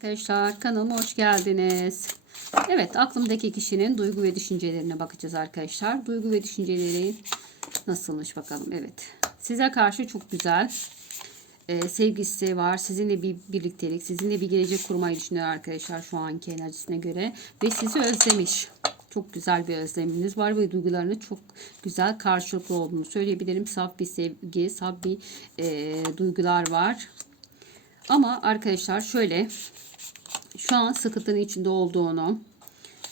Arkadaşlar kanalıma hoş geldiniz. Evet aklımdaki kişinin duygu ve düşüncelerine bakacağız arkadaşlar. Duygu ve düşünceleri nasılmış bakalım. Evet size karşı çok güzel e, sevgisi var. Sizinle bir birliktelik, sizinle bir gelecek kurmayı düşünüyor arkadaşlar şu anki enerjisine göre. Ve sizi özlemiş. Çok güzel bir özleminiz var ve duygularını çok güzel karşılıklı olduğunu söyleyebilirim. Saf bir sevgi, saf bir e, duygular var. Ama arkadaşlar şöyle şu an sıkıntının içinde olduğunu,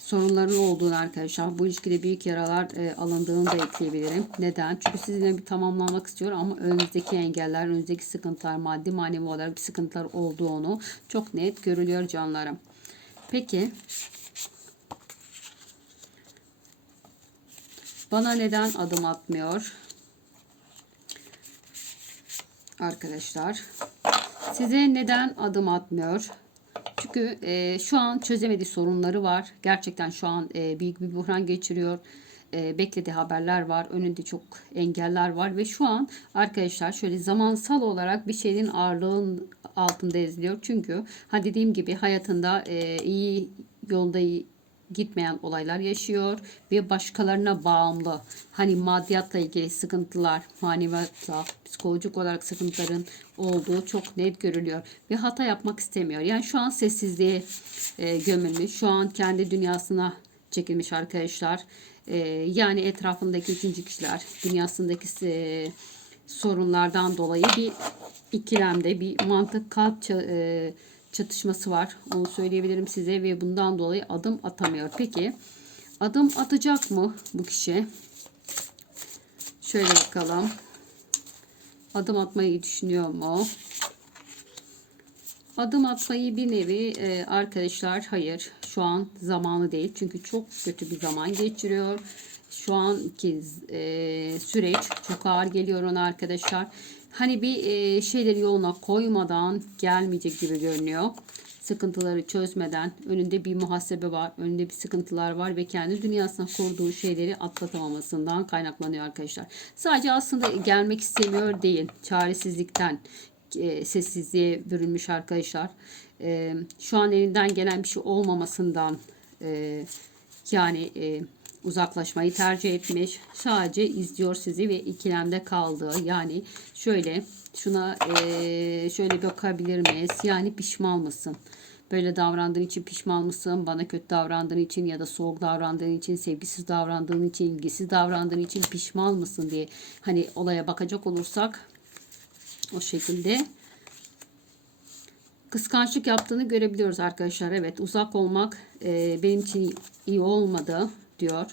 sorunların olduğunu arkadaşlar bu ilişkide büyük yaralar e, alındığını da ekleyebilirim. Neden? Çünkü sizinle bir tamamlamak istiyor ama önünüzdeki engeller, önünüzdeki sıkıntılar, maddi manevi olarak bir sıkıntılar olduğunu çok net görülüyor canlarım. Peki bana neden adım atmıyor? Arkadaşlar size neden adım atmıyor? Çünkü e, şu an çözemediği sorunları var. Gerçekten şu an e, büyük bir buhran geçiriyor. E, beklediği haberler var. Önünde çok engeller var ve şu an arkadaşlar şöyle zamansal olarak bir şeyin ağırlığın altında eziliyor. Çünkü ha dediğim gibi hayatında e, iyi yolda gitmeyen olaylar yaşıyor ve başkalarına bağımlı. Hani maddiyatla ilgili sıkıntılar, maneviyatla, psikolojik olarak sıkıntıların olduğu çok net görülüyor. Ve hata yapmak istemiyor. Yani şu an sessizliğe e, gömülmüş. Şu an kendi dünyasına çekilmiş arkadaşlar. E, yani etrafındaki ikinci kişiler, dünyasındaki e, sorunlardan dolayı bir ikilemde, bir mantık kalp e, çatışması var. Onu söyleyebilirim size ve bundan dolayı adım atamıyor. Peki adım atacak mı bu kişi? Şöyle bakalım. Adım atmayı düşünüyor mu? Adım atmayı bir nevi e, arkadaşlar hayır şu an zamanı değil. Çünkü çok kötü bir zaman geçiriyor. Şu anki e, süreç çok ağır geliyor ona arkadaşlar. Hani bir e, şeyleri yoluna koymadan gelmeyecek gibi görünüyor. Sıkıntıları çözmeden önünde bir muhasebe var, önünde bir sıkıntılar var ve kendi dünyasına kurduğu şeyleri atlatamamasından kaynaklanıyor arkadaşlar. Sadece aslında gelmek istemiyor değil, çaresizlikten e, sessizliğe bürünmüş arkadaşlar. E, şu an elinden gelen bir şey olmamasından e, yani e, uzaklaşmayı tercih etmiş. Sadece izliyor sizi ve ikilemde kaldığı. Yani şöyle şuna e, şöyle bakabilir miyiz? Yani pişman mısın? Böyle davrandığın için pişman mısın? Bana kötü davrandığın için ya da soğuk davrandığın için, sevgisiz davrandığın için, ilgisiz davrandığın için pişman mısın diye hani olaya bakacak olursak o şekilde kıskançlık yaptığını görebiliyoruz arkadaşlar. Evet uzak olmak e, benim için iyi olmadı diyor.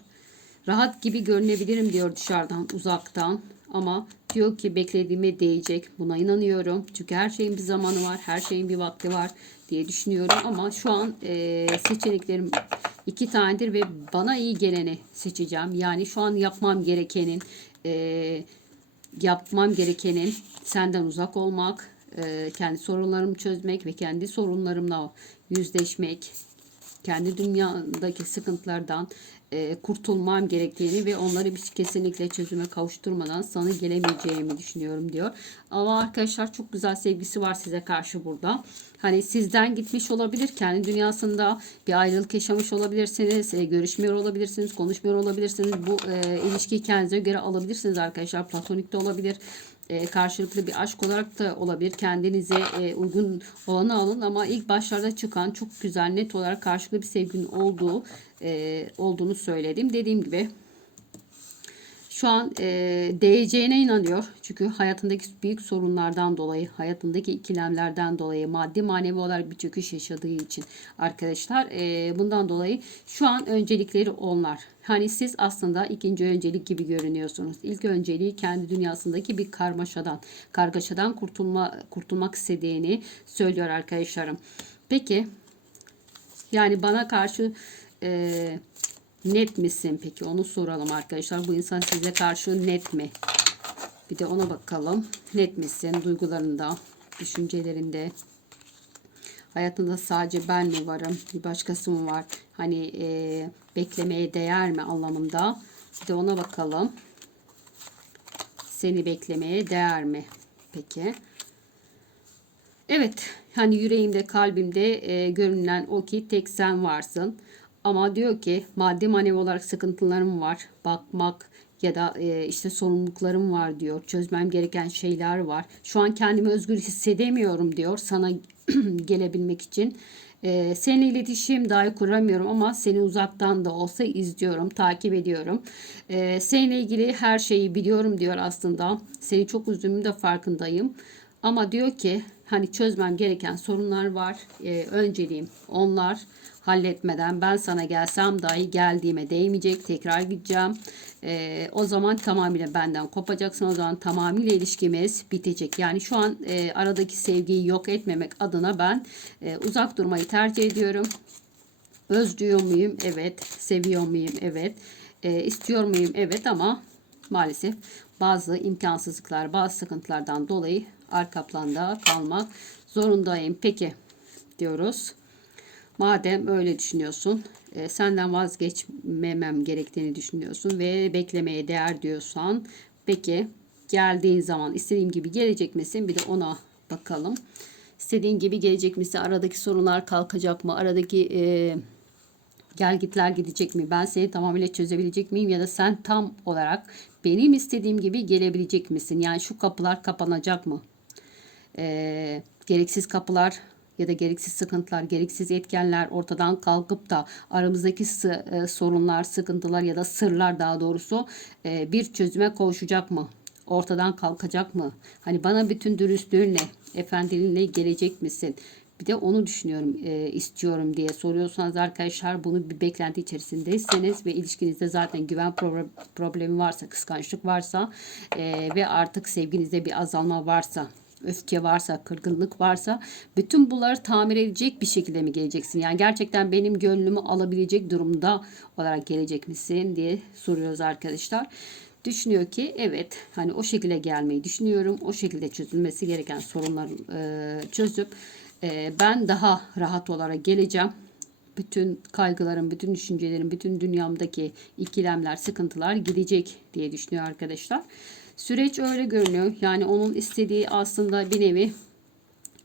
Rahat gibi görünebilirim diyor dışarıdan uzaktan ama diyor ki beklediğime değecek buna inanıyorum. Çünkü her şeyin bir zamanı var her şeyin bir vakti var diye düşünüyorum ama şu an e, seçeneklerim iki tanedir ve bana iyi geleni seçeceğim. Yani şu an yapmam gerekenin e, yapmam gerekenin senden uzak olmak, e, kendi sorunlarımı çözmek ve kendi sorunlarımla yüzleşmek, kendi dünyadaki sıkıntılardan e, kurtulmam gerektiğini ve onları bir kesinlikle çözüme kavuşturmadan sana gelemeyeceğimi düşünüyorum diyor. Ama arkadaşlar çok güzel sevgisi var size karşı burada. Hani sizden gitmiş olabilir. Kendi dünyasında bir ayrılık yaşamış olabilirsiniz. E, görüşmüyor olabilirsiniz. Konuşmuyor olabilirsiniz. Bu e, ilişkiyi kendinize göre alabilirsiniz arkadaşlar. Platonik de olabilir e, karşılıklı bir aşk olarak da olabilir. Kendinize e, uygun olanı alın ama ilk başlarda çıkan çok güzel net olarak karşılıklı bir sevginin olduğu e, olduğunu söyledim. Dediğim gibi şu an e, değeceğine inanıyor. Çünkü hayatındaki büyük sorunlardan dolayı, hayatındaki ikilemlerden dolayı, maddi manevi olarak bir çöküş yaşadığı için arkadaşlar e, bundan dolayı şu an öncelikleri onlar. Hani siz aslında ikinci öncelik gibi görünüyorsunuz. İlk önceliği kendi dünyasındaki bir karmaşadan, kargaşadan kurtulma kurtulmak istediğini söylüyor arkadaşlarım. Peki yani bana karşı e, net misin peki onu soralım arkadaşlar. Bu insan size karşı net mi? Bir de ona bakalım. Net misin duygularında, düşüncelerinde? Hayatında sadece ben mi varım? Bir başkası mı var? Hani e, beklemeye değer mi anlamında? Bir de ona bakalım. Seni beklemeye değer mi? Peki. Evet, hani yüreğimde, kalbimde e, görünen o ki tek sen varsın. Ama diyor ki maddi manevi olarak sıkıntılarım var. Bakmak ya da e, işte sorumluluklarım var diyor. Çözmem gereken şeyler var. Şu an kendimi özgür hissedemiyorum diyor sana gelebilmek için. E, seninle iletişim dahi kuramıyorum ama seni uzaktan da olsa izliyorum, takip ediyorum. E, seninle ilgili her şeyi biliyorum diyor aslında. Seni çok üzdüğümün de farkındayım. Ama diyor ki hani çözmem gereken sorunlar var. Ee, önceliğim onlar halletmeden ben sana gelsem dahi geldiğime değmeyecek. Tekrar gideceğim. Ee, o zaman tamamıyla benden kopacaksın. O zaman tamamıyla ilişkimiz bitecek. Yani şu an e, aradaki sevgiyi yok etmemek adına ben e, uzak durmayı tercih ediyorum. Özlüyor muyum? Evet. Seviyor muyum? Evet. E, istiyor muyum? Evet ama maalesef bazı imkansızlıklar, bazı sıkıntılardan dolayı arka planda kalmak zorundayım. Peki diyoruz. Madem öyle düşünüyorsun, e, senden vazgeçmemem gerektiğini düşünüyorsun ve beklemeye değer diyorsan, peki geldiğin zaman istediğim gibi gelecek misin? Bir de ona bakalım. İstediğin gibi gelecek misin? Aradaki sorunlar kalkacak mı? Aradaki e, gel gitler gidecek mi? Ben seni tamamıyla çözebilecek miyim? Ya da sen tam olarak benim istediğim gibi gelebilecek misin? Yani şu kapılar kapanacak mı? E, gereksiz kapılar ya da gereksiz sıkıntılar, gereksiz etkenler ortadan kalkıp da aramızdaki sı- e, sorunlar, sıkıntılar ya da sırlar daha doğrusu e, bir çözüme kavuşacak mı? Ortadan kalkacak mı? Hani bana bütün dürüstlüğünle, efendiliğinle gelecek misin? Bir de onu düşünüyorum, e, istiyorum diye soruyorsanız arkadaşlar bunu bir beklenti içerisindeyseniz ve ilişkinizde zaten güven pro- problemi varsa, kıskançlık varsa e, ve artık sevginizde bir azalma varsa öfke varsa, kırgınlık varsa bütün bunları tamir edecek bir şekilde mi geleceksin? Yani gerçekten benim gönlümü alabilecek durumda olarak gelecek misin diye soruyoruz arkadaşlar. Düşünüyor ki evet hani o şekilde gelmeyi düşünüyorum. O şekilde çözülmesi gereken sorunları e, çözüp e, ben daha rahat olarak geleceğim bütün kaygılarım, bütün düşüncelerim, bütün dünyamdaki ikilemler, sıkıntılar gidecek diye düşünüyor arkadaşlar. Süreç öyle görünüyor. Yani onun istediği aslında bir nevi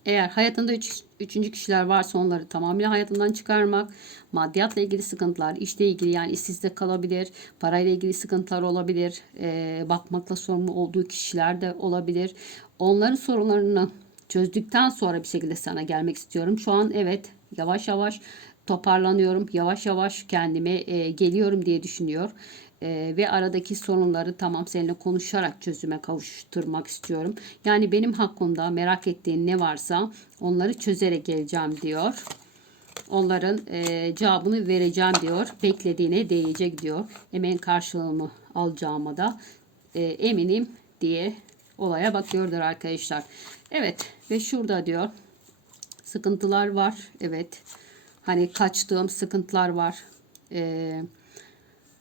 eğer hayatında üç, üçüncü kişiler varsa onları tamamıyla hayatından çıkarmak, maddiyatla ilgili sıkıntılar, işle ilgili yani işsizde kalabilir, parayla ilgili sıkıntılar olabilir, e, bakmakla sorumlu olduğu kişiler de olabilir. Onların sorunlarını çözdükten sonra bir şekilde sana gelmek istiyorum. Şu an evet yavaş yavaş toparlanıyorum, yavaş yavaş kendime e, geliyorum diye düşünüyor e, ve aradaki sorunları tamam seninle konuşarak çözüme kavuşturmak istiyorum. Yani benim hakkımda merak ettiğin ne varsa onları çözerek geleceğim diyor. Onların e, cevabını vereceğim diyor. Beklediğine değecek diyor. Emeğin karşılığımı alacağıma da e, eminim diye olaya bakıyordur arkadaşlar. Evet ve şurada diyor sıkıntılar var. Evet. Hani kaçtığım sıkıntılar var. Eee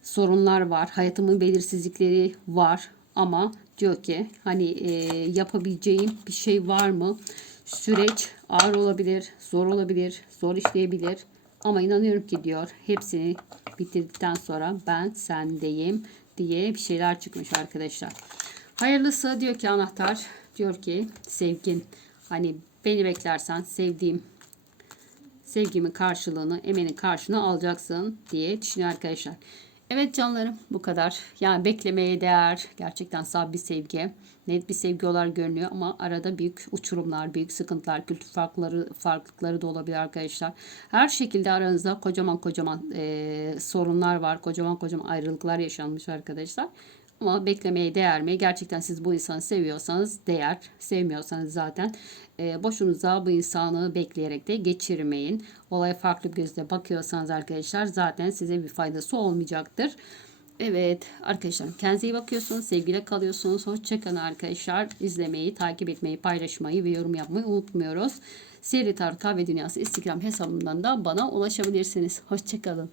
sorunlar var. Hayatımın belirsizlikleri var. Ama diyor ki hani e, yapabileceğim bir şey var mı? Süreç ağır olabilir, zor olabilir, zor işleyebilir. Ama inanıyorum ki diyor hepsini bitirdikten sonra ben sendeyim diye bir şeyler çıkmış arkadaşlar. Hayırlısı diyor ki anahtar diyor ki sevgin hani beni beklersen sevdiğim sevgimin karşılığını emeğinin karşılığını alacaksın diye düşünüyor arkadaşlar. Evet canlarım bu kadar. Yani beklemeye değer. Gerçekten saf bir sevgi. Net bir sevgi olarak görünüyor ama arada büyük uçurumlar, büyük sıkıntılar, kültür farkları, farklılıkları da olabilir arkadaşlar. Her şekilde aranızda kocaman kocaman e, sorunlar var. Kocaman kocaman ayrılıklar yaşanmış arkadaşlar. Ama beklemeye değer mi? Gerçekten siz bu insanı seviyorsanız değer. Sevmiyorsanız zaten e, boşunuza bu insanı bekleyerek de geçirmeyin. Olaya farklı bir gözle bakıyorsanız arkadaşlar zaten size bir faydası olmayacaktır. Evet arkadaşlar kendinize iyi bakıyorsunuz. Sevgiyle kalıyorsunuz. Hoşçakalın arkadaşlar. İzlemeyi, takip etmeyi, paylaşmayı ve yorum yapmayı unutmuyoruz. Seyri Tarot Kahve Dünyası Instagram hesabından da bana ulaşabilirsiniz. Hoşçakalın.